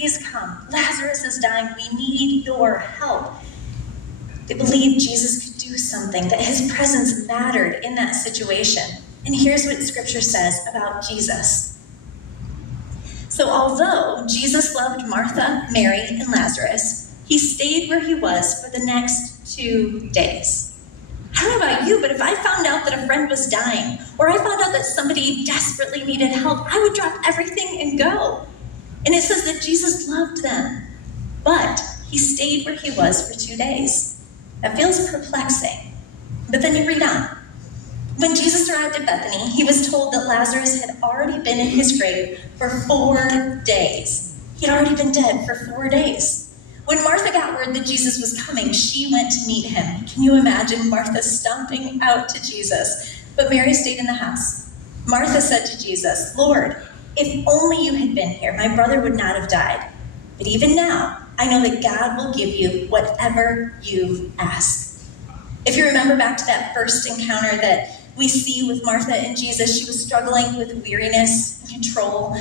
please come. Lazarus is dying. We need your help. They believed Jesus could do something, that his presence mattered in that situation. And here's what Scripture says about Jesus. So although Jesus loved Martha, Mary, and Lazarus, he stayed where he was for the next 2 days. I don't know about you, but if I found out that a friend was dying, or I found out that somebody desperately needed help, I would drop everything and go. And it says that Jesus loved them, but he stayed where he was for 2 days. That feels perplexing. But then you read on. When Jesus arrived at Bethany, he was told that Lazarus had already been in his grave for 4 days. He had already been dead for 4 days. When Martha got word that Jesus was coming, she went to meet him. Can you imagine Martha stomping out to Jesus? But Mary stayed in the house. Martha said to Jesus, "Lord, if only you had been here, my brother would not have died. But even now, I know that God will give you whatever you ask." If you remember back to that first encounter that we see with Martha and Jesus, she was struggling with weariness and control.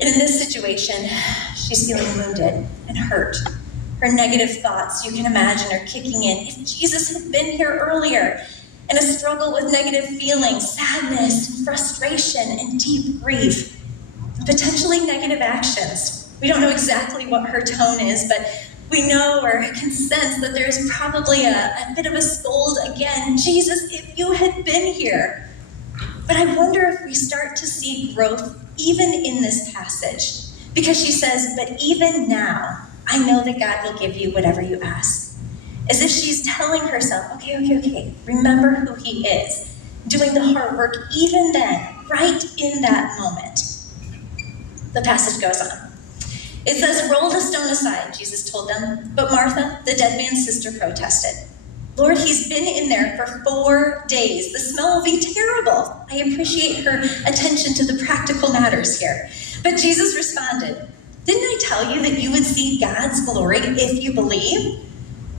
And in this situation, she's feeling wounded and hurt. Her negative thoughts, you can imagine, are kicking in. If Jesus had been here earlier, and a struggle with negative feelings, sadness, frustration, and deep grief, potentially negative actions. We don't know exactly what her tone is, but we know or can sense that there's probably a bit of a scold again. Jesus, if you had been here. But I wonder if we start to see growth even in this passage. Because she says, but even now, I know that God will give you whatever you ask. As if she's telling herself, okay, remember who he is. Doing the hard work even then, right in that moment. The passage goes on. It says, "Roll the stone aside," Jesus told them. But Martha, the dead man's sister, protested. "Lord, he's been in there for 4 days. The smell will be terrible." I appreciate her attention to the practical matters here. But Jesus responded, "Didn't I tell you that you would see God's glory if you believe?"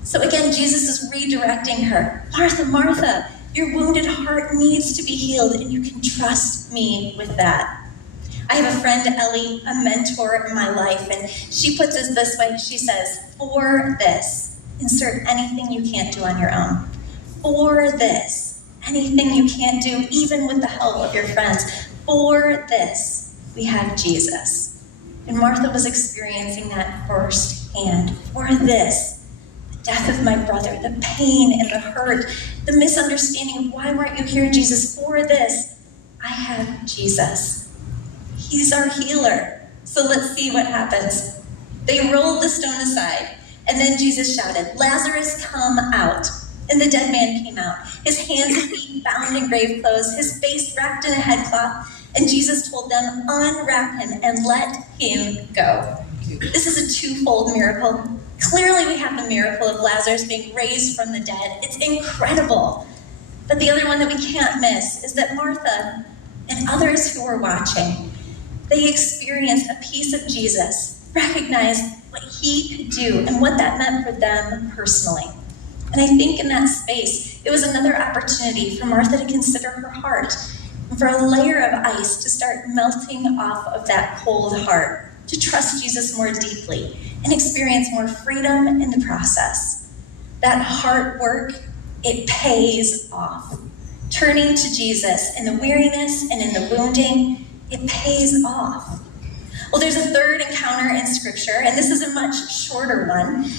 So again, Jesus is redirecting her. "Martha, Martha, your wounded heart needs to be healed, and you can trust me with that." I have a friend, Ellie, a mentor in my life, and she puts it this way. She says, "For this, insert anything you can't do on your own. For this, anything you can't do, even with the help of your friends. For this, we have Jesus." And Martha was experiencing that firsthand. For this, the death of my brother, the pain and the hurt, the misunderstanding of why weren't you here, Jesus? For this, I have Jesus. He's our healer. So let's see what happens. They rolled the stone aside, and then Jesus shouted, "Lazarus, come out." And the dead man came out, his hands and feet bound in grave clothes, his face wrapped in a headcloth. And Jesus told them, "Unwrap him and let him go." This is a twofold miracle. Clearly we have the miracle of Lazarus being raised from the dead. It's incredible. But the other one that we can't miss is that Martha and others who were watching, they experienced a piece of Jesus, recognized what he could do and what that meant for them personally. And I think in that space, it was another opportunity for Martha to consider her heart, and for a layer of ice to start melting off of that cold heart, to trust Jesus more deeply and experience more freedom in the process. That heart work, it pays off. Turning to Jesus in the weariness and in the wounding, it pays off. Well, there's a third encounter in Scripture, and this is a much shorter one.